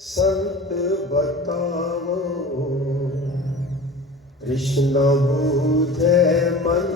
संत बताओ। कृष्ण बुध मन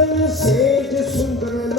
Cansei de grande.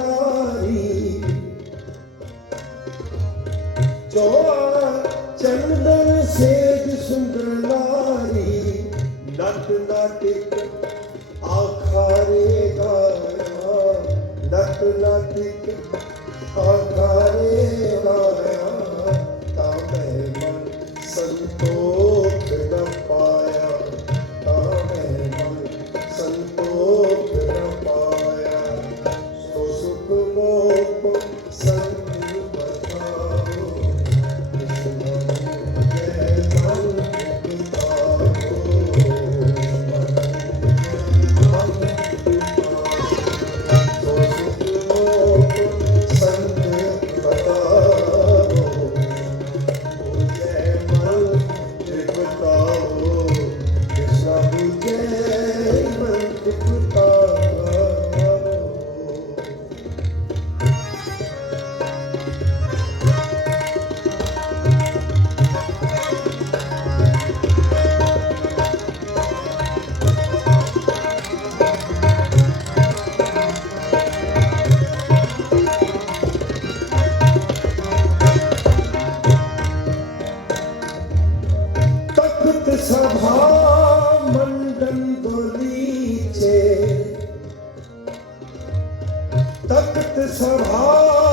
ਤਖਤ ਸਭਾ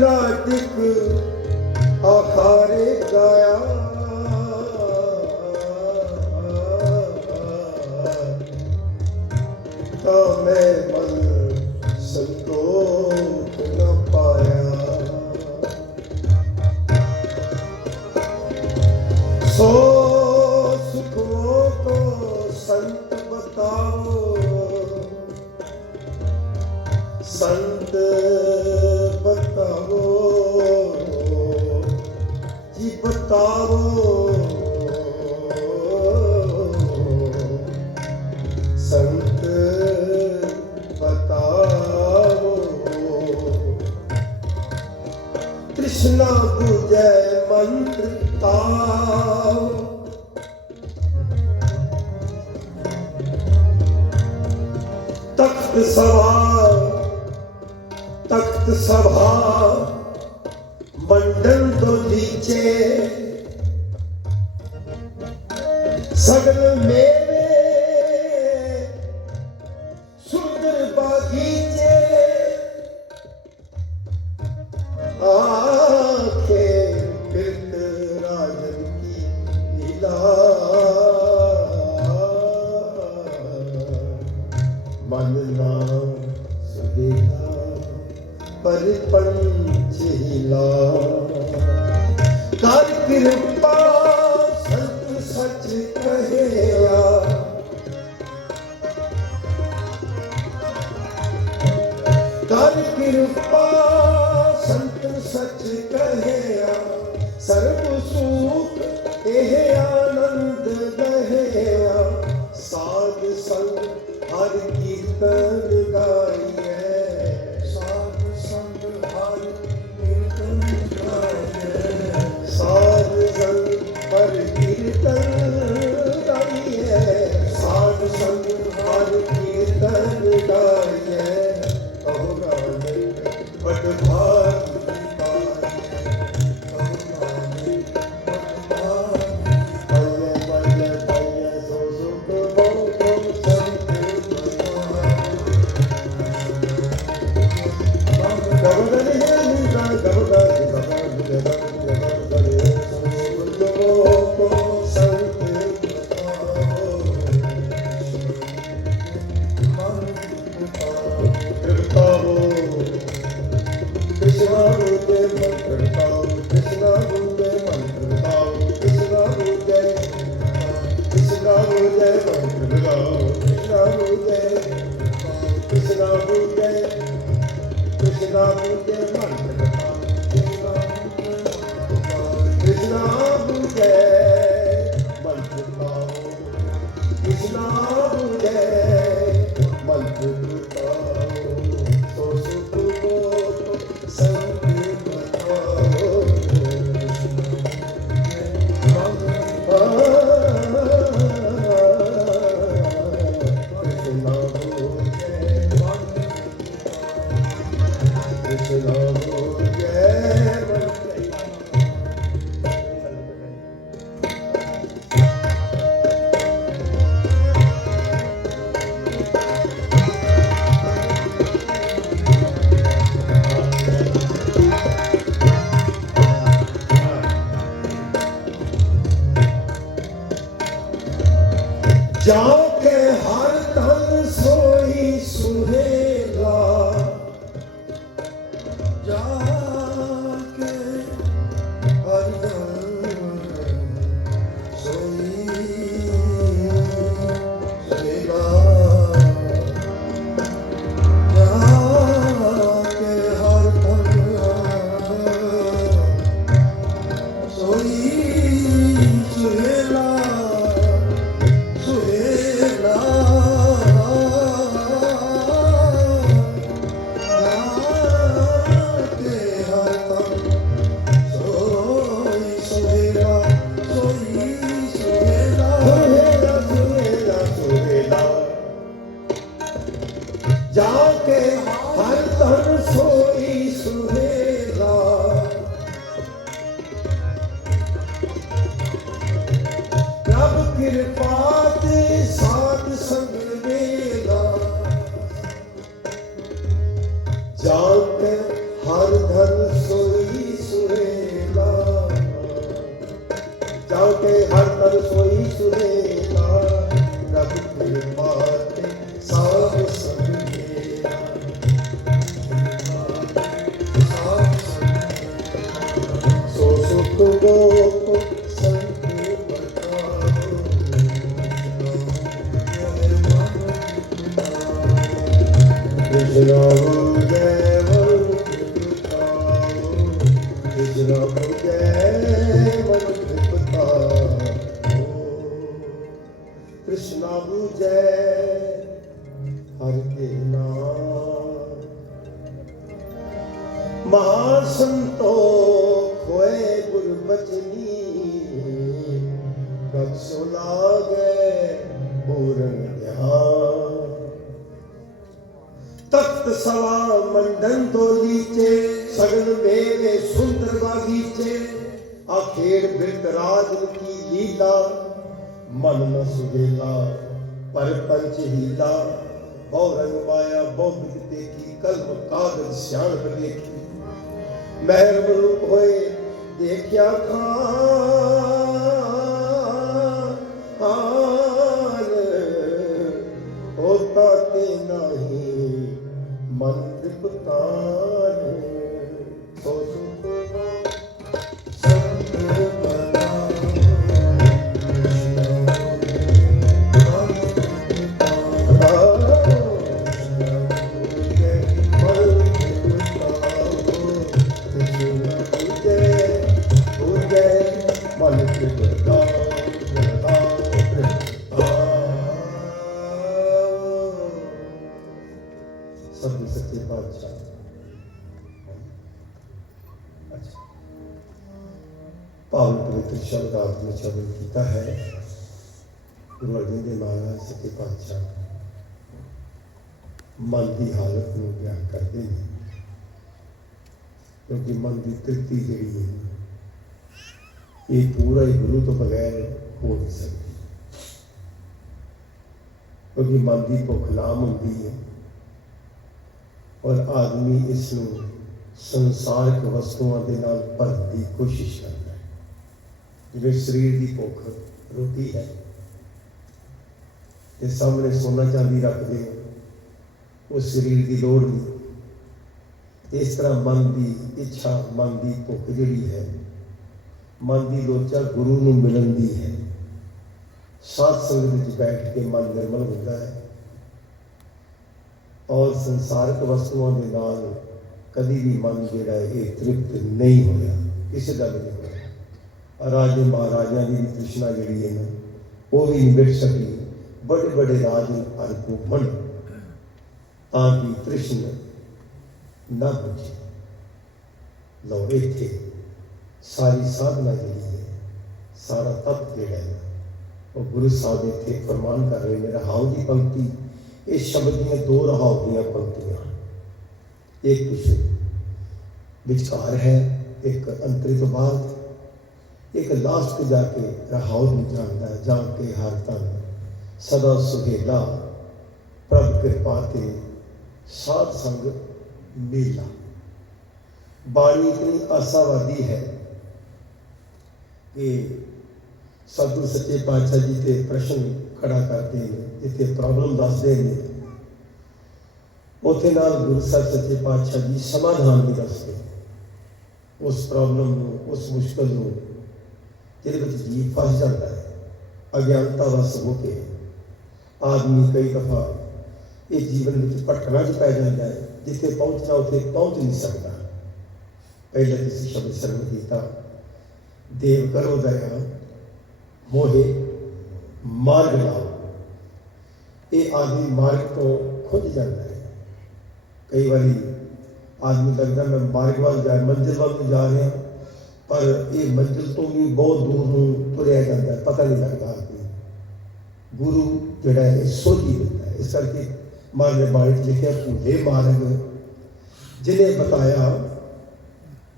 எல்லாத்துக்கும் ਧਨ ਰਾਮ ਸੁਬੇਹਾ ਪਰਿਪੰਚ ਹਿਲਾ ਕਰ ਕਿਰਪਾ ਸਮਾਜ love with their. तख्त सवा मंडन तो लीचे सगन मेले सुंदर बागीचे। आखिर बिरदराज की लीला, मन न सुगेला, पर पंच हीला। बहुरंग माया बहु बिगते की कलम कागज़ श्याण लेखी महर रूप होए, देखिया खान ਮਨ ਸ਼ਬਦ ਹੈ। ਗੁਰੂ ਅਰਜਨ ਦੇਵ ਮਹਾਰਾਜ ਸੱਚੇ ਪਾਤਸ਼ਾਹ ਮਨ ਦੀ ਹਾਲਤ ਨੂੰ ਬਿਆਨ ਕਰਦੇ ਨੇ। ਕਿਉਂਕਿ ਮਨ ਦੀ ਤ੍ਰਿਪਤੀ ਜਿਹੜੀ ਹੈ, ਇਹ ਪੂਰਾ ਹੀ ਗੁਰੂ ਤੋਂ ਬਗੈਰ ਹੋ ਨਹੀਂ ਸਕਦੀ। ਕਿਉਂਕਿ ਮਨ ਦੀ ਭੁੱਖ ਨਾਮ ਹੁੰਦੀ ਹੈ ਔਰ ਆਦਮੀ ਇਸ ਨੂੰ ਸੰਸਾਰਿਕ ਵਸਤੂਆਂ ਦੇ ਨਾਲ ਭਰਨ ਦੀ ਕੋਸ਼ਿਸ਼ ਕਰਦਾ ਹੈ ਜਿਵੇਂ ਸਰੀਰ ਦੀ ਭੁੱਖ ਰੋਟੀ ਹੈ ਤੇ ਸਾਹਮਣੇ ਸੋਨਾ ਚਾਂਦੀ ਰੱਖਦੇ ਹੋ ਉਹ ਸਰੀਰ ਦੀ ਲੋੜ ਨਹੀਂ ਇਸ ਤਰ੍ਹਾਂ ਮਨ ਦੀ ਇੱਛਾ ਮਨ ਦੀ ਭੁੱਖ ਜਿਹੜੀ ਹੈ ਮਨ ਦੀ ਲੋਚਾ ਗੁਰੂ ਨੂੰ ਮਿਲਣ ਦੀ ਹੈ ਸਾਧ ਸੰਗਤ ਵਿੱਚ ਬੈਠ ਕੇ ਮਨ ਨਿਰਮਲ ਹੁੰਦਾ ਹੈ ਔਰ ਸੰਸਾਰਿਕ ਵਸਤੂਆਂ ਦੇ ਨਾਲ ਕਦੀ ਵੀ ਮਨ ਜਿਹੜਾ ਹੈ ਇਹ ਤ੍ਰਿਪਤ ਨਹੀਂ ਹੋਇਆ ਕਿਸੇ ਦਾ ਵੀ ਨਹੀਂ राजे महाराजा की कृष्णा जी है ना वो भी मिट सकी बड़े बड़े राज हर को मन ताकि कृष्ण न बुझे। लो इतने सारी साधना जी है सारा तत्व जोड़ा है और गुरु साहब इतने फरमान कर रहे मेरा हाउ की पंक्ति, इस शब्द दया दो रहाव दया पंक्तियाँ एक कुछ विचार है, एक अंतरिक बात एक लास्ट के जाके रहाउल में जानता है जाके हर है। सदा सुहेला प्रभ कृपा ते साध संग मेला। बाणी इतनी आशावादी है कि सतगुरु सच्चे पातशाह जी के प्रश्न खड़ा करते हैं इतने प्रॉब्लम दसते हैं। उते गुरु साहब सच्चे पातशाह जी समाधान भी दसते उस प्रॉब्लम उस मुश्किल ਜਿਹਦੇ ਵਿੱਚ ਜੀਵ ਫਸ ਜਾਂਦਾ ਹੈ ਅਗਿਆਨਤਾ ਵਸ ਹੋ ਕੇ ਆਦਮੀ ਕਈ ਦਫਾ ਇਹ ਜੀਵਨ ਵਿੱਚ ਭਟਕਣਾ ਚ ਪੈ ਜਾਂਦਾ ਹੈ ਜਿੱਥੇ ਪਹੁੰਚਣਾ ਉੱਥੇ ਪਹੁੰਚ ਨਹੀਂ ਸਕਦਾ ਪਹਿਲੇ ਕਿਸੇ ਸ਼ਬਦ ਸਰਵ ਕੀਤਾ ਦੇਵ ਕਰੋ ਦਇਆ ਮੋਹੇ ਮਾਰਗ ਲਾਓ ਇਹ ਆਦਮੀ ਮਾਰਗ ਤੋਂ ਖੁੱਜ ਜਾਂਦਾ ਹੈ ਕਈ ਵਾਰੀ ਆਦਮੀ ਲੱਗਦਾ ਮੈਂ ਮਾਰਗ ਵੱਲ ਜਾ ਮੰਜ਼ਿਲ ਵੱਲ ਨੂੰ ਜਾ ਰਿਹਾ पर एक मंजिल तो भी बहुत दूर दूर तुरया जाता है, पता नहीं लगता आपको। गुरु जोड़ा है सोझी होता है। इस करके मारने बाणी लिखे पूरे मार्ग, जिन्हें बताया,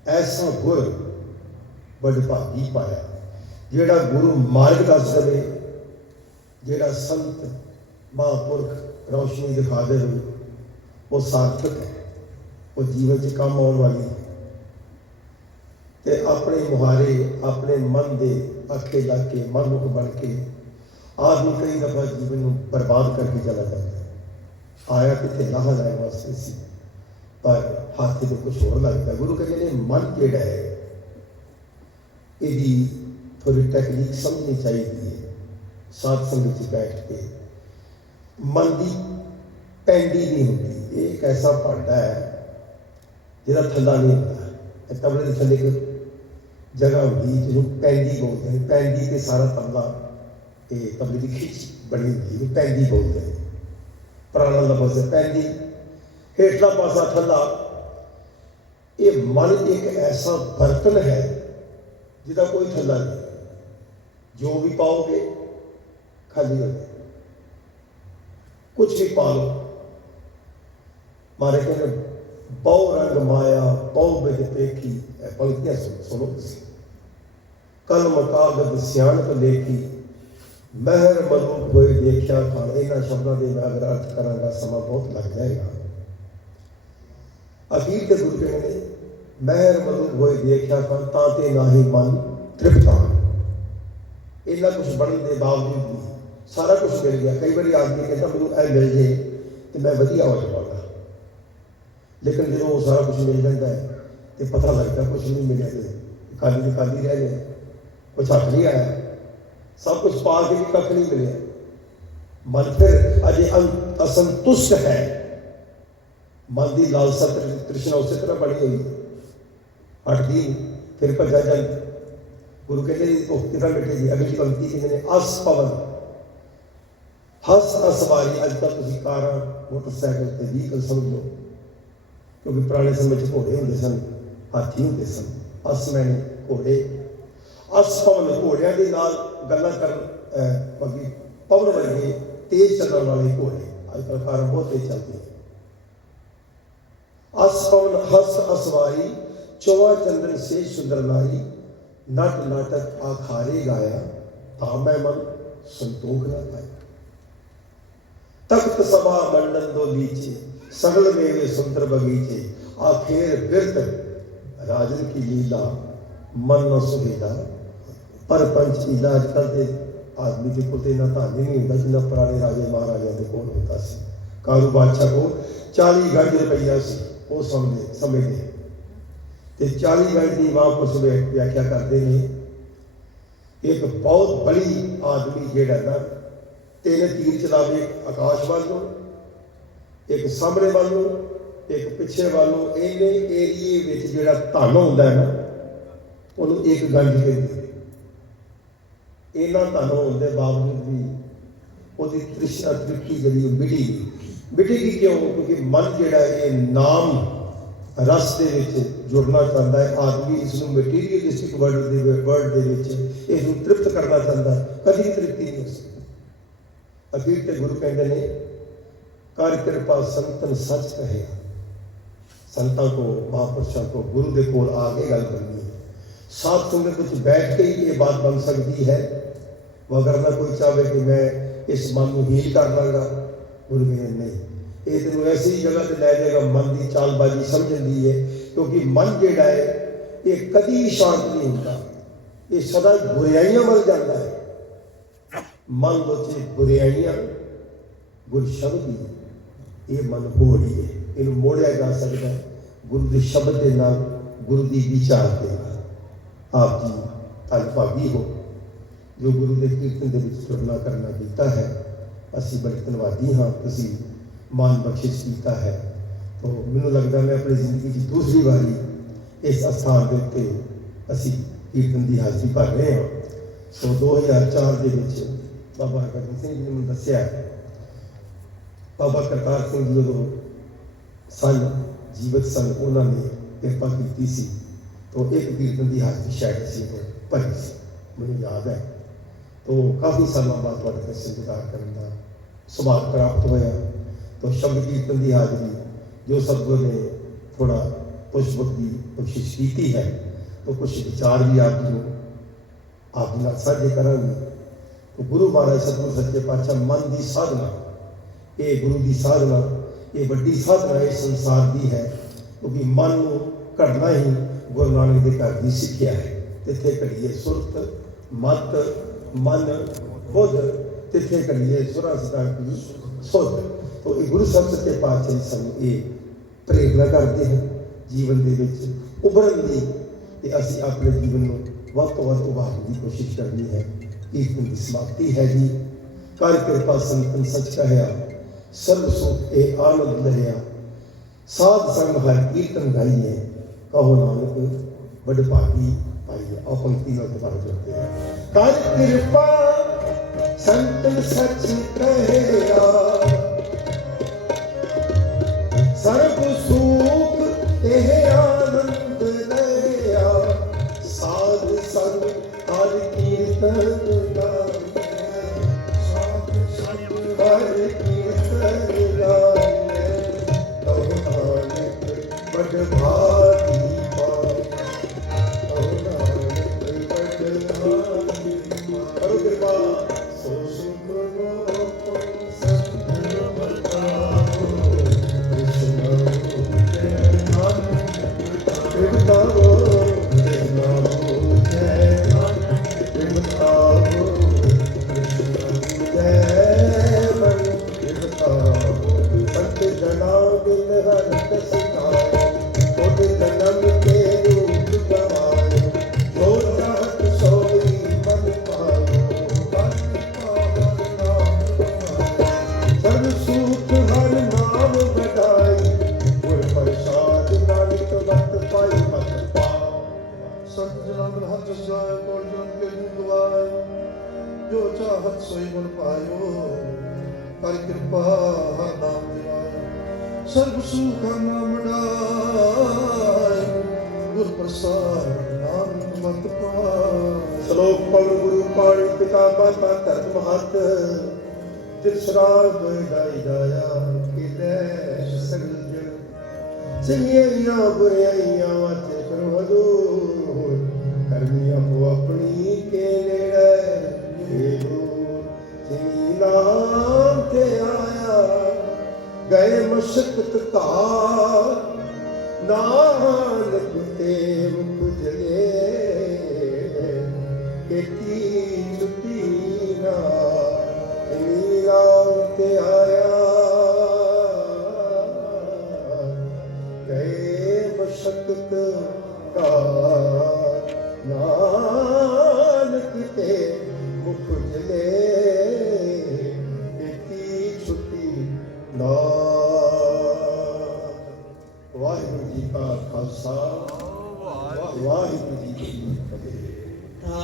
ऐसा गुर बड़भागी पाया। जेड़ा गुरु मार्ग दस दे जेड़ा संत महापुरख रोशनी दिखा दे, वो सार्थक है। वो जीवन च कम आने वाली है। ਤੇ ਆਪਣੇ ਮੁਹਾਰੇ ਆਪਣੇ ਮਨ ਦੇ ਅੱਖੇ ਲਾ ਕੇ ਮਨੁੱਖ ਬਣ ਕੇ ਆਦਮੀ ਕਈ ਦਫਾ ਜੀਵਨ ਨੂੰ ਬਰਬਾਦ ਕਰਕੇ ਚਲਾ ਜਾਂਦਾ ਹੈ ਆਇਆ ਕਿਤੇ ਲਾਹ ਲੈਣ ਵਾਸਤੇ ਸੀ ਪਰ ਹੱਥ ਦੇ ਕੁਝ ਹੋਰ ਲੱਗਦਾ ਗੁਰੂ ਕਹਿੰਦੇ ਨੇ ਮਨ ਜਿਹੜਾ ਹੈ ਇਹਦੀ ਥੋੜੀ ਟੈਕਨੀਕ ਸਮਝਣੀ ਚਾਹੀਦੀ ਹੈ ਸਾਧ ਸੰਗਤ ਵਿੱਚ ਬੈਠ ਕੇ ਮਨ ਦੀ ਪੈਂਦੀ ਨਹੀਂ ਹੁੰਦੀ ਇਹ ਇੱਕ ਐਸਾ ਭਾਂਡਾ ਹੈ ਜਿਹਦਾ ਥੱਲਾ ਨਹੀਂ ਹੁੰਦਾ ਇਹ ਤਬਲੇ ਦੇ ਥੱਲੇ ਇੱਕ ਜਗ੍ਹਾ ਹੁੰਦੀ ਜਿਹਨੂੰ ਪੈਂਦੀ ਬੋਲਦੇ ਨੇ ਪੈਂਦੀ ਤੇ ਸਾਰਾ ਤਬਲਾ ਇਹ ਤਬਲੇ ਦੀ ਖਿੱਚ ਬਣੀ ਹੁੰਦੀ ਹੈ ਪੈਂਦੀ ਬੋਲਦੇ ਨੇ ਪੁਰਾਣਾ ਲਫ਼ਜ਼ ਹੈ ਪੈਂਦੀ ਹੇਠਲਾ ਪਾਸਾ ਥੱਲਾ ਇਹ ਮਨ ਇੱਕ ਐਸਾ ਬਰਤਨ ਹੈ ਜਿਹਦਾ ਕੋਈ ਥੱਲਾ ਨਹੀਂ ਜੋ ਵੀ ਪਾਓਗੇ ਖਾਲੀ ਹੋ ਜਾਏ ਕੁਝ ਵੀ ਪਾ ਲਓ ਮਾਰੇ ਕਹਿੰਦੇ ਬਹੁ ਰੰਗ ਮਾਇਆ ਬਹੁ ਬਿਦ ਪੇਖੀ ਇਹ ਪੰਕਤੀਆਂ ਸੁਣ- ਸੁਣੋ ਤੁਸੀਂ ਕਲਮ ਕਾਗਦ ਸਿਆਣਪ ਲੇਖੀ ਮਹਿਰ ਮਰੂਪ ਹੋਏ ਦੇਖਿਆ ਖਾਨ ਇਹਨਾਂ ਸ਼ਬਦਾਂ ਦੇ ਮੈਂ ਅਗਰ ਅਰਥ ਕਰਾਂਗਾ ਸਮਾਂ ਬਹੁਤ ਲੱਗ ਜਾਏਗਾ ਅਖੀਰ ਤੇ ਗੁਰੂ ਕਹਿੰਦੇ ਨੇ ਮਹਿਰ ਮਰੂਪ ਹੋਏ ਦੇਖਿਆ ਖਾਨ ਤਾਂ ਤੇ ਨਾਹੀ ਮਨ ਤ੍ਰਿਪਤਾ ਇਹਨਾਂ ਕੁਝ ਬਣਨ ਦੇ ਬਾਵਜੂਦ ਵੀ ਸਾਰਾ ਕੁਝ ਮਿਲ ਗਿਆ ਕਈ ਵਾਰੀ ਆਦਮੀ ਕਹਿੰਦਾ ਮੈਨੂੰ ਇਹ ਮਿਲ ਜੇ ਤੇ ਮੈਂ ਵਧੀਆ ਹੋ ਜਾਵਾਂਗਾ ਲੇਕਿਨ ਜਦੋਂ ਉਹ ਸਾਰਾ ਕੁਝ ਮਿਲ ਜਾਂਦਾ ਹੈ ਤੇ ਪਤਾ ਲੱਗਦਾ ਕੁਝ ਨਹੀਂ ਮਿਲਿਆ ਤੇ ਖਾਲੀ ਦੀ ਖਾਲੀ ਰਹਿ ਗਿਆ कुछ हक नहीं आया। सब कुछ पा के भी कख नहीं मिले। मन फिर अजे असंतुष्ट है। मन की लालसा कृष्ण उस तरह बनी हुई हटती फिर भजा जंग गुरु कहते तो कितना मिटेगी अगली पंक्ति किसी ने अस पवन। हस असवारी अज तक तुम कार मोटरसाइकिल से व्हीकल समझ। लो क्योंकि पुराने समय घोड़े होंगे सन, हाथी होंगे सन अस मैंने घोड़े अस पवन घोड़िया के नाल गल्ला कर मतलब पवन वर्गे तेज चलने वाले घोड़े। अजकल कार बहुत तेज चलते हैं। अस पवन, हस असवारी चौवा चंद्र से सुंदर लाई नट नाटक आखारे गाया, ता मैं मन संतोख न पाया। तख्त सभा मंडन दो नीचे, सगल मेवे सुंदर बगीचे, आखिर विरत राजन की लीला मन न सुहेदा। ਪਰ ਪੰਚ ਦਾ ਅੱਜ ਕੱਲ੍ਹ ਦੇ ਆਦਮੀ ਦੇ ਕੋਲ ਤੇ ਨਾ ਧਨ ਹੀ ਨਹੀਂ ਹੁੰਦਾ ਜਿੰਨਾ ਪੁਰਾਣੇ ਰਾਜੇ ਮਹਾਰਾਜਿਆਂ ਦੇ ਕੋਲ ਹੁੰਦਾ ਸੀ। ਕਾਰੂ ਬਾਦਸ਼ਾਹ ਕੋਲ 40 ਗੰਜ ਰੁਪਈਆ ਸੀ, ਉਹ ਸਮੇਂ ਸਮੇਂ ਦੇ ਤੇ 40 ਗੰਜ ਦੀ ਵਾਪਸ ਵਿਆਖਿਆ ਕਰਦੇ ਨੇ, ਇੱਕ ਬਹੁਤ ਬੜੀ ਆਦਮੀ ਜਿਹੜਾ ਨਾ, ਤਿੰਨ ਤੀਰ ਚਲਾਵੇ ਆਕਾਸ਼ ਵੱਲ ਨੂੰ, ਇੱਕ ਸਾਹਮਣੇ ਵੱਲ ਨੂੰ, ਇੱਕ ਪਿੱਛੇ ਵੱਲ ਨੂੰ, ਇਹਨੇ ਏਰੀਏ ਵਿੱਚ ਜਿਹੜਾ ਧਨ ਹੁੰਦਾ ਹੈ ਨਾ, ਉਹਨੂੰ ਇੱਕ ਗੰਜ ਕਹਿੰਦੇ ਇਹਨਾਂ ਧਨ ਹੋਣ ਦੇ ਬਾਵਜੂਦ ਵੀ ਉਹਦੀ ਤ੍ਰਿਸ਼ਨਾ ਤ੍ਰਿਪਤੀ ਜਿਹੜੀ ਉਹ ਮਿਟੀ ਨਹੀਂ ਕਿਉਂ? ਕਿਉਂਕਿ ਮਨ ਜਿਹੜਾ ਇਹ ਨਾਮ ਰਸ ਦੇ ਵਿੱਚ ਜੁੜਨਾ ਚਾਹੁੰਦਾ ਹੈ। ਆਦਮੀ ਇਸ ਨੂੰ ਮਟੀਰੀਅਲਿਸਟਿਕ ਵਰਲਡ ਦੇ ਵਰਲਡ ਦੇ ਵਿੱਚ ਇਸ ਨੂੰ ਤ੍ਰਿਪਤ ਕਰਨਾ ਚਾਹੁੰਦਾ ਕਦੀ ਤ੍ਰਿਪਤੀ ਨਹੀਂ ਹੋ ਅਖੀਰ ਤੇ ਗੁਰੂ ਕਹਿੰਦੇ ਨੇ, ਕਰ ਕਿਰਪਾ ਸੰਤਨ ਸੱਚ ਕਹੇ। ਸੰਤਾਂ ਕੋ ਮਹਾਪੁਰਸ਼ਾਂ ਕੋ ਗੁਰੂ ਦੇ ਕੋਲ ਆ ਕੇ ਗੱਲ ਕਰਨੀ ਹੈ ਸਾਧ ਸੰਗਤ ਵਿੱਚ ਬੈਠ ਕੇ ਹੀ ਇਹ ਬਾਤ ਬਣ ਸਕਦੀ ਹੈ ਵਗਰ ਨਾ ਕੋਈ ਚਾਹੇ ਕਿ ਮੈਂ ਇਸ ਮਨ ਨੂੰ ਹੀਲ ਕਰ ਲਾਂਗਾ ਗੁਰੂ ਕਹਿੰਦੇ ਨਹੀਂ ਇਹ ਤੈਨੂੰ ਐਸੀ ਜਗ੍ਹਾ ਤੇ ਲੈ ਜਾਏਗਾ ਮਨ ਦੀ ਚਾਲਬਾਜ਼ੀ ਸਮਝਣ ਦੀ ਹੈ ਕਿਉਂਕਿ ਮਨ ਜਿਹੜਾ ਹੈ ਇਹ ਕਦੀ ਸ਼ਾਂਤ ਨਹੀਂ ਹੁੰਦਾ ਇਹ ਸਦਾ ਬੁਰਾਈਆਂ ਵੱਲ ਜਾਂਦਾ ਹੈ ਮਨ ਵਿੱਚ ਬੁਰਾਈਆਂ ਗੁਰ ਸ਼ਬਦ ਹੀ ਇਹ ਮਨ ਹੋੜੀ ਹੈ ਇਹਨੂੰ ਮੋੜਿਆ ਜਾ ਸਕਦਾ ਹੈ ਗੁਰੂ ਦੇ ਸ਼ਬਦ ਦੇ ਨਾਲ ਗੁਰੂ ਦੀ ਵਿਚਾਰ ਦੇ ਨਾਲ ਆਪ ਜੀ ਧੰਨ ਭਾਗੀ ਹੋ ਜੋ ਗੁਰੂ ਦੇ ਕੀਰਤਨ ਦੇ ਵਿੱਚ ਤੁਰਨਾ ਕਰਨਾ ਕੀਤਾ ਹੈ ਅਸੀਂ ਬੜੇ ਧੰਨਵਾਦੀ ਹਾਂ ਤੁਸੀਂ ਮਾਨ ਬਖਸ਼ਿਸ਼ ਕੀਤਾ ਹੈ ਤਾਂ ਮੈਨੂੰ ਲੱਗਦਾ ਮੈਂ ਆਪਣੀ ਜ਼ਿੰਦਗੀ ਦੀ ਦੂਸਰੀ ਵਾਰੀ ਇਸ ਅਸਥਾਨ ਦੇ ਉੱਤੇ ਅਸੀਂ ਕੀਰਤਨ ਦੀ ਹਾਜ਼ਰੀ ਭਰ ਰਹੇ ਹਾਂ ਸੋ 2004 ਦੇ ਵਿੱਚ ਬਾਬਾ ਹਰਗੋਬਿੰਦ ਸਿੰਘ ਜੀ ਨੇ ਮੈਨੂੰ ਦੱਸਿਆ ਬਾਬਾ ਕਰਤਾਰ ਸਿੰਘ ਜੀ ਜਦੋਂ ਸਨ ਜੀਵਤ ਸਨ ਉਹਨਾਂ ਨੇ ਕਿਰਪਾ ਕੀਤੀ ਸੀ तो एक कीर्तन की हाथ शायद किसी ने पढ़ी सी, मुझे याद है। तो काफ़ी सालों बाद वर्ग का संविधान करने का सुभाग प्राप्त होया तो शब्द कीर्तन की हाजरी जो सबने थोड़ा पुष्पक की कोशिश की है तो कुछ विचार भी आप जो आप साझे करेंगे। तो गुरु महाराज सतगुरु सच्चे पातशाह, मन की साधना, ये गुरु की साधना, ये वीडी साधना इस संसार की है, क्योंकि तो मन को घड़ना ही ਗੁਰੂ ਨਾਨਕ ਦੇ ਘਰ ਦੀ ਸਿੱਖਿਆ ਹੈ। ਤਿੱਥੇ ਘੜੀਏ ਸੁਰਤ, ਮਤ, ਮਨ, ਬੁੱਧ, ਤਿੱਥੇ ਘੜੀਏ ਸੁਰਾ ਸਦਾ ਕੀ ਸੁਧ। ਤੋ ਇਹ ਗੁਰੂ ਸਾਹਿਬ ਸੱਚੇ ਪਾਤਸ਼ਾਹ ਜੀ ਸਾਨੂੰ ਇਹ ਪ੍ਰੇਰਨਾ ਕਰਦੇ ਹਨ ਜੀਵਨ ਦੇ ਵਿੱਚ ਉਭਰਨ ਦੀ। ਤੇ ਅਸੀਂ ਆਪਣੇ ਜੀਵਨ ਨੂੰ ਵੱਧ ਤੋਂ ਵੱਧ ਉਭਾਰਨ ਦੀ ਕੋਸ਼ਿਸ਼ ਕਰਨੀ ਹੈ। ਕੀਰਤਨ ਦੀ ਸਮਾਪਤੀ ਹੈ ਜੀ। ਕਰ ਕਿਰਪਾ ਸੰਤਨ ਸੱਚ ਕਹਿਆ, ਸਰਬ ਸੁਖ ਇਹ ਆਨੰਦ ਲਹਿਆ ਸਾਧ ਸੰਗ ਹਰ ਕੀਰਤਨ ਗਾਈਏ। ਕਹੋ ਨਾਨਕ ਬੜ ਭਾਗੀ ਪਾਈਏ ਆਹ ਪੰਕਤੀ ਨਾਲ ਦੁਬਾਰਾ ਜੁੜਦੇ ਹਾਂ ਕਰ ਕਿਰਪਾ ਸੰਤਨ ਸੱਚ ਕਹਿਆ ਸਰਬ ਸੁਖ ਇਹ ਆਨੰਦ ਲਿਆ ਸਾਧ ਸੰਗ ਹਰ ਕੀਰਤਨ ਆਪਣੀ ਕੇ ਨੇੜੇ ਏ ਜਿਨੀ ਨਾਮ ਤੇ ਆਇਆ, ਗਏ ਮਸ਼ਕਤ ਕਾ ਨਾਨਕ ਤੇ ਮੁਖ ਜਲੇ